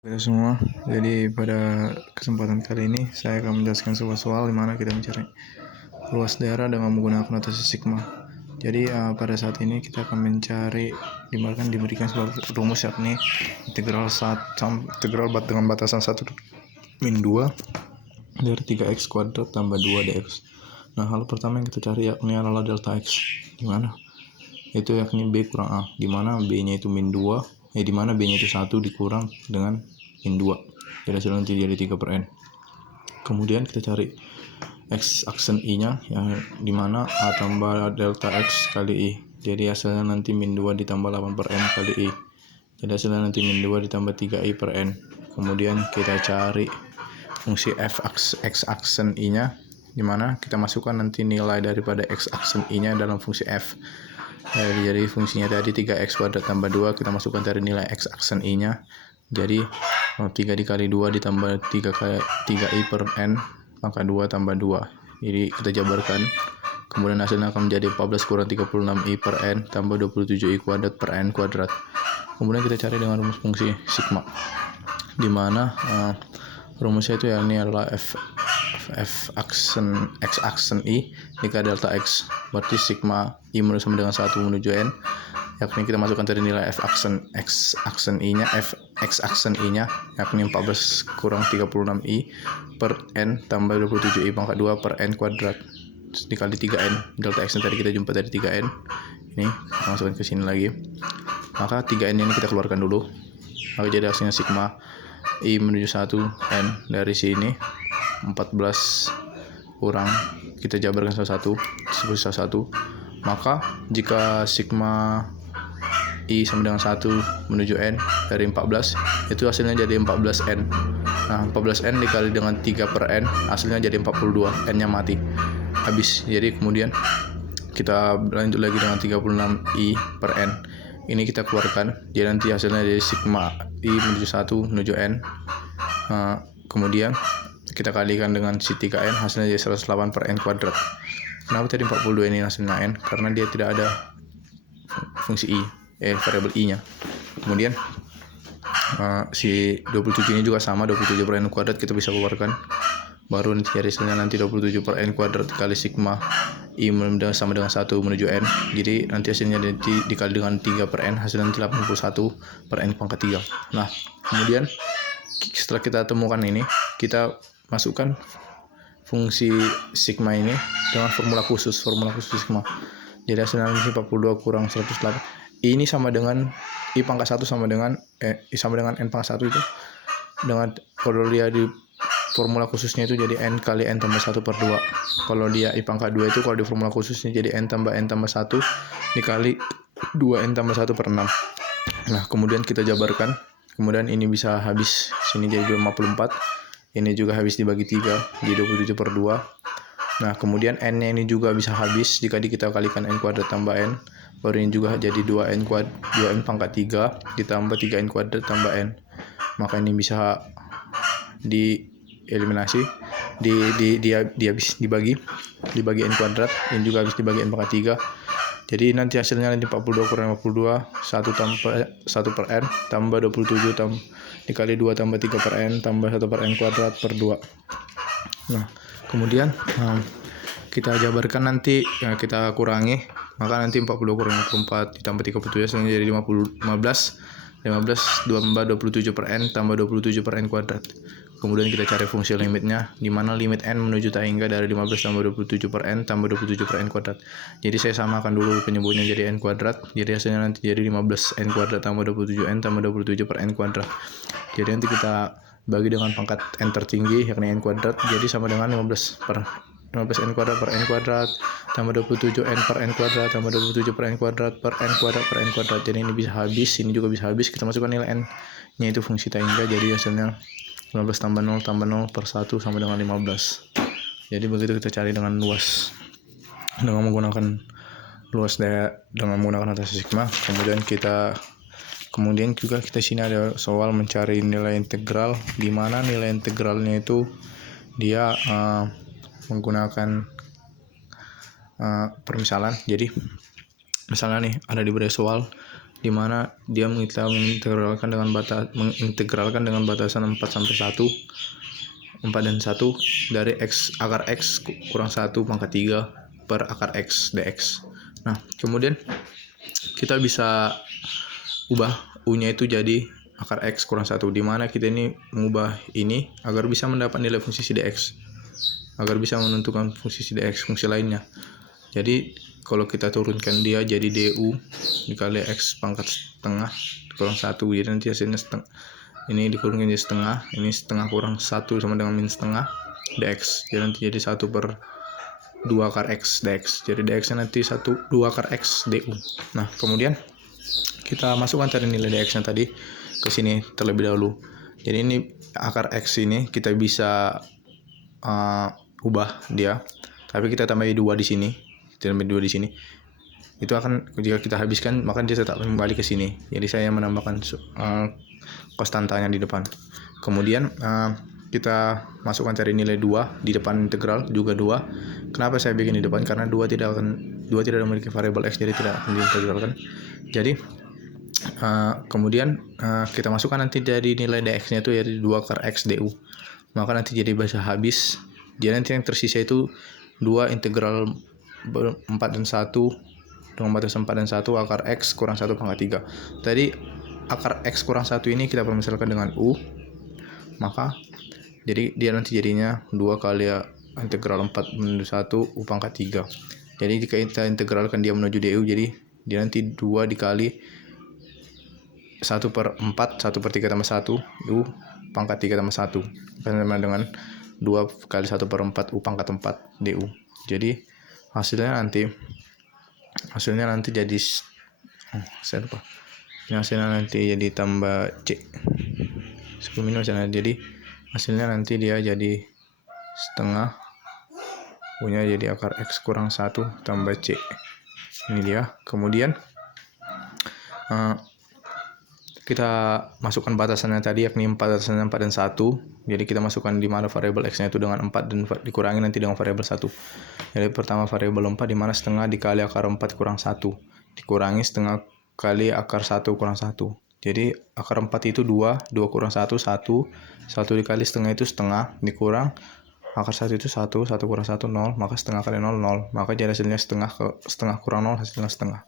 Kita semua, jadi pada kesempatan kali ini saya akan menjelaskan sebuah soal di mana kita mencari luas daerah dengan menggunakan notasi sigma. Jadi pada saat ini kita akan mencari dimana diberikan sebuah rumus yakni integral dengan batasan 1 min 2 dari 3x kuadrat tambah 2 dx. Nah, hal pertama yang kita cari yakni adalah delta x, dimana itu yakni b kurang a, dimana b nya itu min 2, dimana b nya itu 1 dikurang dengan min 2, jadi hasilnya nanti jadi 3 per n. Kemudian kita cari x aksen i nya, yang dimana a tambah delta x kali i, jadi hasilnya nanti min 2 ditambah 8 per n kali i, jadi hasilnya nanti min 2 ditambah 3i per n. Kemudian kita cari fungsi f x aksen i nya, dimana kita masukkan nanti nilai daripada x aksen i nya dalam fungsi f. Jadi fungsinya tadi 3x kuadrat tambah 2, kita masukkan dari nilai x aksen i nya, jadi 3 dikali 2 ditambah 3i per n maka 2 tambah 2, jadi kita jabarkan, kemudian hasilnya akan menjadi 14 kurang 36i per n tambah 27i kuadrat per n kuadrat. Kemudian kita cari dengan rumus fungsi sigma, dimana rumusnya itu yakni adalah f aksen x aksen i dikali delta x, berarti sigma i sama dengan 1 menuju n, yakni kita masukkan dari nilai f aksen x aksen i nya, f x aksen i nya yakni 14 kurang 36i per n tambah 27i pangkat 2 per n kuadrat dikali 3n. Delta x yang tadi kita jumpa dari 3n, ini kita masukkan ke sini lagi, maka 3n ini kita keluarkan dulu, maka jadi hasilnya sigma i menuju 1 n dari sini 14 kurang, kita jabarkan salah satu, maka jika sigma i sama dengan 1 menuju n dari 14, itu hasilnya jadi 14n. Nah, 14n dikali dengan 3 per n, hasilnya jadi 42, n nya mati, habis. Jadi kemudian kita lanjut lagi dengan 36i per n, ini kita keluarkan, jadi nanti hasilnya dari sigma i menuju 1 menuju n. Kemudian kita kalikan dengan si 3n, hasilnya jadi 108 per n kuadrat. Kenapa tadi 42 ini hasilnya n? Karena dia tidak ada fungsi i, variabel i nya. Kemudian si 27 ini juga sama, 27 per n kuadrat kita bisa keluarkan, baru nanti hasilnya nanti 27 per n kuadrat kali sigma i sama dengan 1 menuju n, jadi nanti hasilnya nanti dikali dengan 3 per n, hasilnya nanti 81 per n pangkat 3. Nah, kemudian setelah kita temukan ini, kita masukkan fungsi sigma ini dengan formula khusus sigma, jadi hasilnya nanti 42 kurang 108, ini sama dengan i pangkat 1 sama dengan n pangkat 1 itu, dengan kalau dia di formula khususnya itu jadi n kali n tambah 1 per 2. Kalau dia i pangkat 2 itu kalau di formula khususnya jadi n tambah 1 dikali 2n tambah 1 per 6. Nah, kemudian kita jabarkan, kemudian ini bisa habis, sini jadi 54, ini juga habis dibagi 3 jadi 27 per 2. Nah, kemudian n nya ini juga bisa habis jika kita kalikan n kuadrat tambah n, baru ini juga jadi 2n pangkat 3 ditambah 3n kuadrat tambah n, maka ini bisa dieliminasi, habis dibagi n kuadrat, ini juga habis dibagi n pangkat 3, jadi nanti hasilnya nanti 42 kurang 52, 1 per n tambah 27 dikali 2 tambah 3 per n tambah 1 per n kuadrat per 2. Nah, kemudian kita jabarkan nanti, kita kurangi, maka nanti 40 kurang 24 ditambah 37 hasilnya jadi 15 tambah 27 per n tambah 27 per n kuadrat. Kemudian kita cari fungsi limitnya, di mana limit n menuju tak hingga dari 15 tambah 27 per n tambah 27 per n kuadrat. Jadi saya samakan dulu penyebutnya jadi n kuadrat, jadi hasilnya nanti jadi 15 n kuadrat tambah 27 n tambah 27 per n kuadrat. Jadi nanti kita bagi dengan pangkat n tertinggi yakni n kuadrat, jadi sama dengan 15 n kuadrat per n kuadrat tambah 27 n per n kuadrat tambah 27 per n kuadrat per n kuadrat per n kuadrat. Jadi ini bisa habis, ini juga bisa habis, kita masukkan nilai n nya itu fungsi tak hingga, jadi hasilnya 15 tambah 0 per 1 sama dengan 15. Jadi begitu kita cari dengan luas, dengan menggunakan luas dengan menggunakan notasi sigma. Kemudian juga kita sini ada soal mencari nilai integral, di mana nilai integralnya itu dia menggunakan permisalan. Jadi misalnya nih ada diberi soal dimana dia mengintegralkan dengan batasan 4 sampai 1, 4 dan 1 dari akar X kurang 1 pangkat 3 per akar X dx. Nah, kemudian kita bisa ubah U-nya itu jadi akar X kurang 1, dimana kita ini mengubah ini agar bisa mendapat nilai fungsi si dx, agar bisa menentukan fungsi si dx, fungsi lainnya. Jadi kalau kita turunkan dia jadi du dikali X pangkat setengah kurang 1, jadi nanti hasilnya ini dikurangin jadi setengah, ini setengah kurang 1 sama dengan min setengah dx, jadi nanti jadi 1 per 2 akar X dx, jadi dx nya nanti 2 akar X du. Nah, kemudian kita masukkan tadi nilai dx nya tadi ke sini terlebih dahulu. Jadi ini akar X ini kita bisa ubah dia, tapi kita tambahin 2 di sini, itu akan jika kita habiskan maka dia tetap kembali ke sini. Jadi saya menambahkan konstantanya di depan. Kemudian kita masukkan cari nilai 2 di depan integral juga 2. Kenapa saya bikin di depan? Karena 2 tidak memiliki variabel X, jadi tidak akan diintegralkan. Jadi kemudian kita masukkan nanti dari nilai dx nya itu yaitu 2 akar X du, maka nanti jadi bisa habis. Jadi nanti yang tersisa itu 2 integral 4 dan 1 dengan batasan 4 dan 1 akar X kurang 1 pangkat 3. Tadi akar X kurang 1 ini kita permisalkan dengan U, maka jadi dia nanti jadinya 2 kali integral 4 menuju 1 U pangkat 3. Jadi jika kita integralkan dia menuju du, jadi dia nanti 2 dikali 1 per 4, 1 per 3 tambah 1 U pangkat 3 tambah 1 sama dengan 2 kali 1 per 4 U pangkat 4 du. Jadi hasilnya nanti jadi saya lupa. Ini hasilnya nanti jadi tambah C. Sebelum ini hasilnya jadi nanti dia jadi setengah, U-nya jadi akar X kurang 1 tambah C. Ini dia. Kemudian kita masukkan batasannya tadi yakni 4 dan 1. Jadi kita masukkan di mana variabel X-nya itu dengan 4 dan dikurangi nanti dengan variabel 1. Jadi pertama variabel 4 di mana setengah dikali akar 4 kurang 1 dikurangi setengah kali akar 1 kurang 1. Jadi akar 4 itu 2 kurang 1 dikali setengah itu setengah dikurang akar 1 itu 1 kurang 1 0, maka setengah kali 0 0, maka jadi hasilnya setengah kurang 0 hasilnya setengah.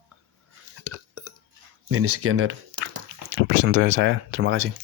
Ini sekian dari presentasi saya. Terima kasih.